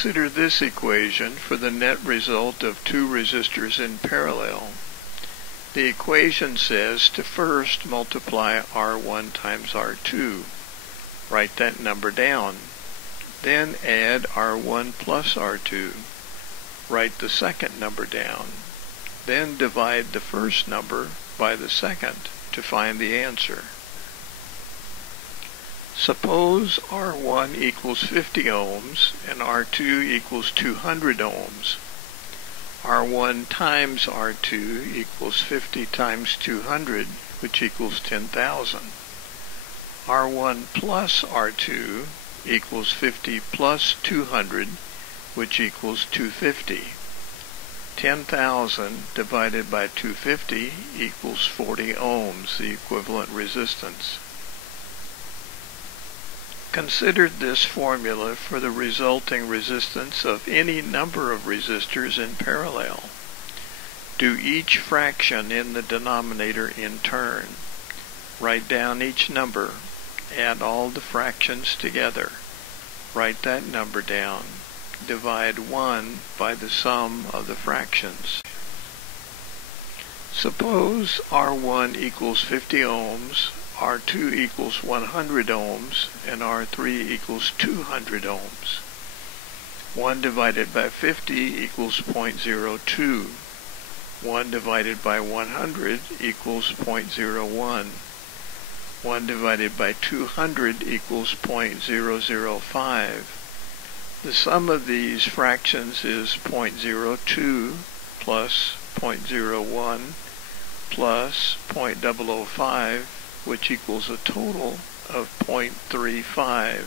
Consider this equation for the net result of two resistors in parallel. The equation says to first multiply R1 times R2. Write that number down. Then add R1 plus R2. Write the second number down. Then divide the first number by the second to find the answer. Suppose R1 equals 50 ohms and R2 equals 200 ohms. R1 times R2 equals 50 times 200, which equals 10,000. R1 plus R2 equals 50 plus 200, which equals 250. 10,000 divided by 250 equals 40 ohms, the equivalent resistance. Consider this formula for the resulting resistance of any number of resistors in parallel. Do each fraction in the denominator in turn. Write down each number. Add all the fractions together. Write that number down. Divide 1 by the sum of the fractions. Suppose R1 equals 50 ohms, R2 equals 100 ohms, and R3 equals 200 ohms. 1 divided by 50 equals 0.02. 1 divided by 100 equals 0.01. 1 divided by 200 equals 0.005. The sum of these fractions is 0.02 plus 0.01 plus 0.005, which equals a total of 0.35.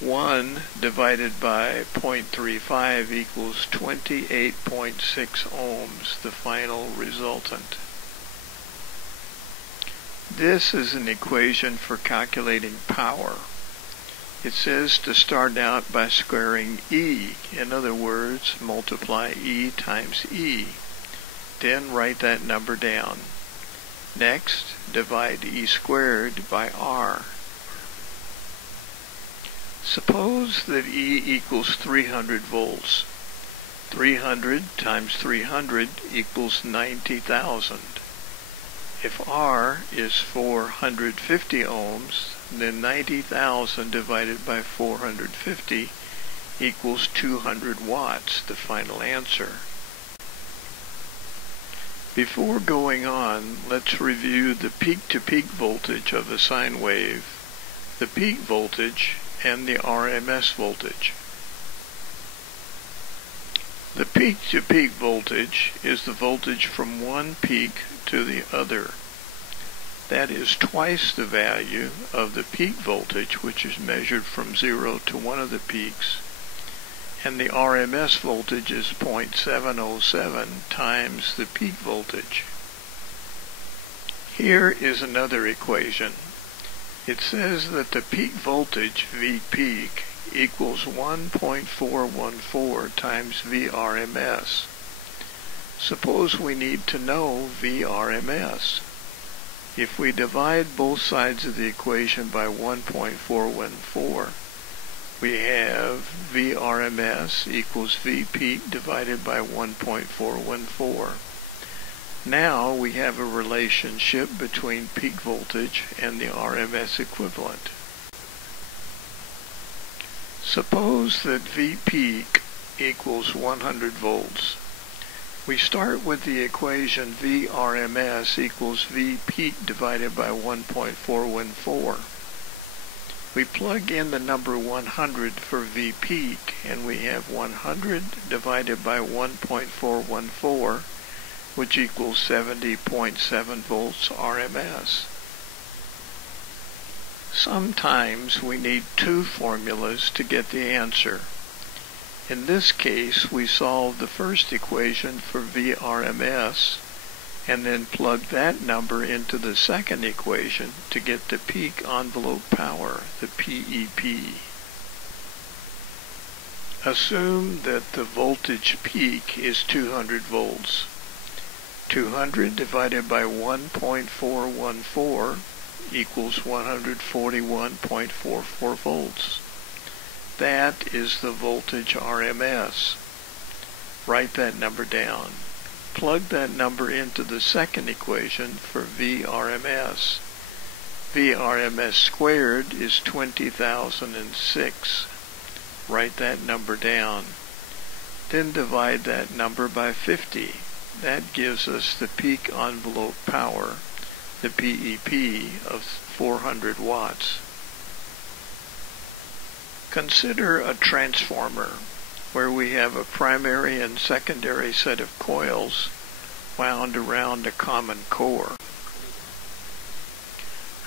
1 divided by 0.35 equals 28.6 ohms, the final resultant. This is an equation for calculating power. It says to start out by squaring E. In other words, multiply E times E. Then write that number down. Next, divide E squared by R. Suppose that E equals 300 volts. 300 times 300 equals 90,000. If R is 450 ohms, then 90,000 divided by 450 equals 200 watts, the final answer. Before going on, let's review the peak-to-peak voltage of a sine wave, the peak voltage, and the RMS voltage. The peak-to-peak voltage is the voltage from one peak to the other. That is twice the value of the peak voltage, which is measured from 0 to one of the peaks, and the RMS voltage is 0.707 times the peak voltage. Here is another equation. It says that the peak voltage, V peak, equals 1.414 times VRMS. Suppose we need to know VRMS. If we divide both sides of the equation by 1.414, we have VRMS equals V peak divided by 1.414. Now we have a relationship between peak voltage and the RMS equivalent. Suppose that V peak equals 100 volts. We start with the equation VRMS equals V peak divided by 1.414. We plug in the number 100 for V peak, and we have 100 divided by 1.414, which equals 70.7 volts RMS. Sometimes we need two formulas to get the answer. In this case, we solve the first equation for VRMS and then plug that number into the second equation to get the peak envelope power, the PEP. Assume that the voltage peak is 200 volts. 200 divided by 1.414 equals 141.44 volts. That is the voltage RMS. Write that number down. Plug that number into the second equation for VRMS. VRMS squared is 20,006. Write that number down. Then divide that number by 50. That gives us the peak envelope power, the PEP, of 400 watts. Consider a transformer where we have a primary and secondary set of coils wound around a common core.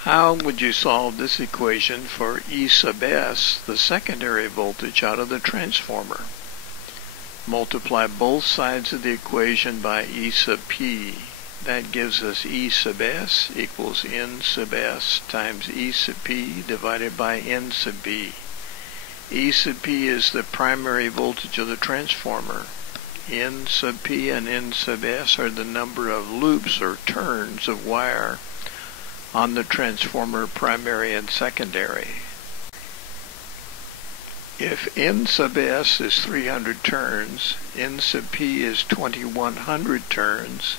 How would you solve this equation for E sub S, the secondary voltage out of the transformer? Multiply both sides of the equation by E sub P. That gives us E sub S equals N sub S times E sub P divided by N sub B. E sub P is the primary voltage of the transformer. N sub P and N sub S are the number of loops or turns of wire on the transformer primary and secondary. If N sub S is 300 turns, N sub P is 2100 turns,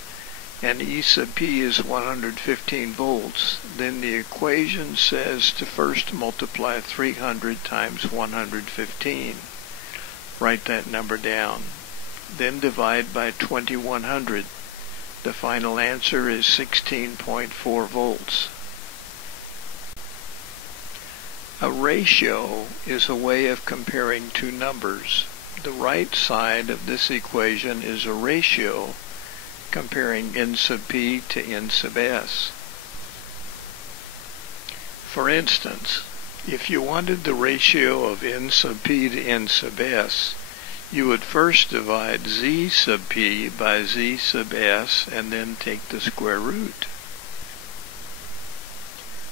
and E sub P is 115 volts, then the equation says to first multiply 300 times 115. Write that number down. Then divide by 2100. The final answer is 16.4 volts. A ratio is a way of comparing two numbers. The right side of this equation is a ratio comparing N sub P to N sub S. For instance, if you wanted the ratio of N sub P to N sub S, you would first divide Z sub P by Z sub S and then take the square root.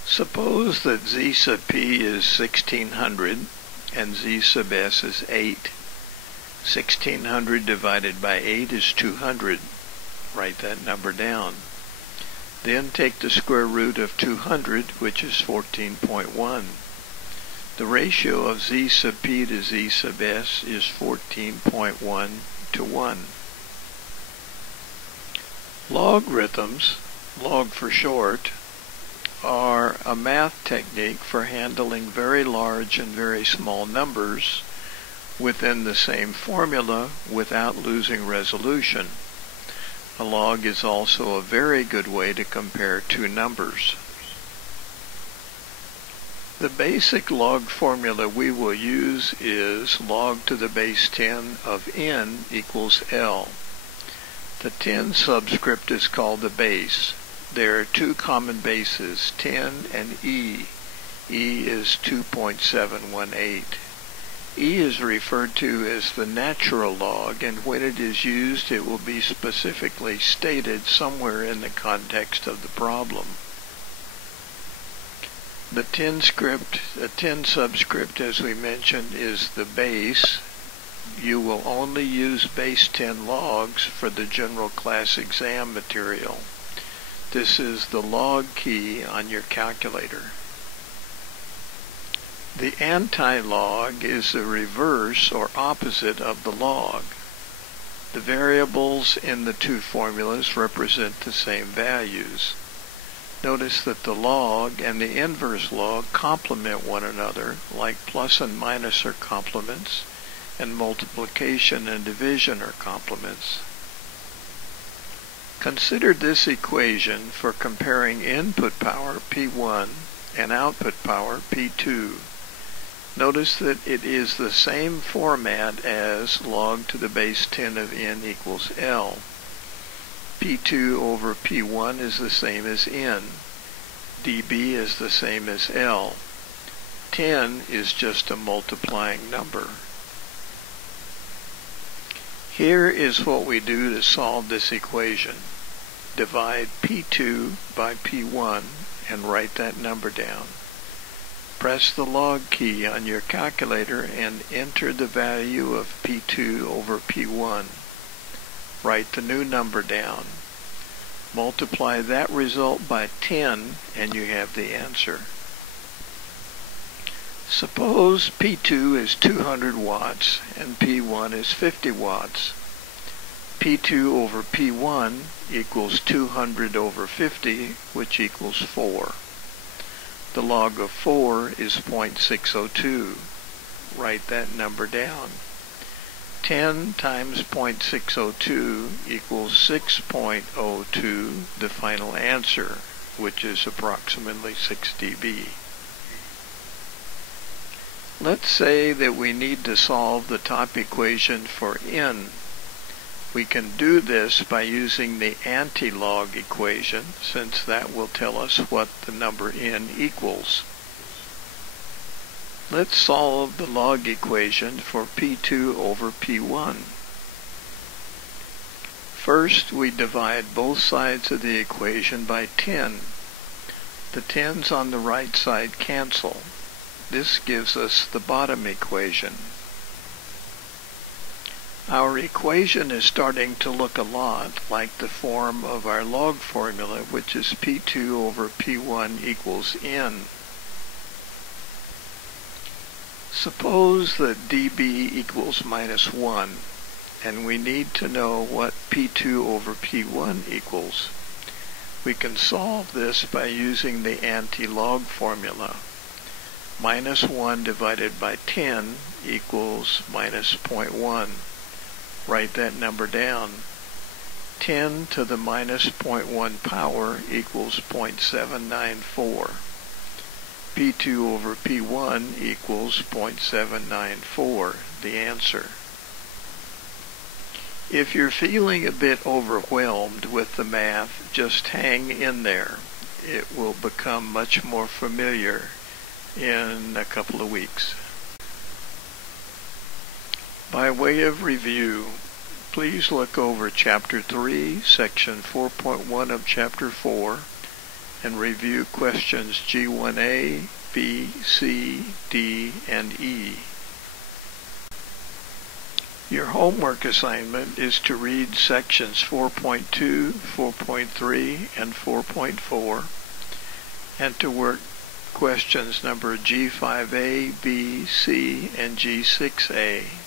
Suppose that Z sub P is 1600 and Z sub S is 8. 1600 divided by 8 is 200. Write that number down. Then take the square root of 200, which is 14.1. The ratio of Z sub P to Z sub S is 14.1 to 1. Logarithms, log for short, are a math technique for handling very large and very small numbers within the same formula without losing resolution. A log is also a very good way to compare two numbers. The basic log formula we will use is log to the base 10 of n equals L. The 10 subscript is called the base. There are two common bases, 10 and E. E is 2.718. E is referred to as the natural log, and when it is used, it will be specifically stated somewhere in the context of the problem. The 10 subscript, as we mentioned, is the base. You will only use base 10 logs for the general class exam material. This is the log key on your calculator. The anti-log is the reverse or opposite of the log. The variables in the two formulas represent the same values. Notice that the log and the inverse log complement one another, like plus and minus are complements, and multiplication and division are complements. Consider this equation for comparing input power P1 and output power P2. Notice that it is the same format as log to the base 10 of n equals L. P2 over P1 is the same as n. dB is the same as L. 10 is just a multiplying number. Here is what we do to solve this equation. Divide P2 by P1 and write that number down. Press the log key on your calculator and enter the value of P2 over P1. Write the new number down. Multiply that result by 10 and you have the answer. Suppose P2 is 200 watts and P1 is 50 watts. P2 over P1 equals 200 over 50, which equals 4. The log of 4 is 0.602. Write that number down. 10 times 0.602 equals 6.02, the final answer, which is approximately 6 dB. Let's say that we need to solve the top equation for N. We can do this by using the anti-log equation, since that will tell us what the number N equals. Let's solve the log equation for P2 over P1. First, we divide both sides of the equation by 10. The 10's on the right side cancel. This gives us the bottom equation. Our equation is starting to look a lot like the form of our log formula, which is P2 over P1 equals N. Suppose that dB equals -1, and we need to know what P2 over P1 equals. We can solve this by using the anti-log formula. -1 divided by 10 equals -0.1. Write that number down. 10 to the -0.1 power equals 0.794. P2 over P1 equals 0.794, the answer. If you're feeling a bit overwhelmed with the math, just hang in there. It will become much more familiar in a couple of weeks. By way of review, please look over Chapter 3, Section 4.1 of Chapter 4, and review questions G1A, B, C, D, and E. Your homework assignment is to read sections 4.2, 4.3, and 4.4, and to work questions number G5A, B, C, and G6A.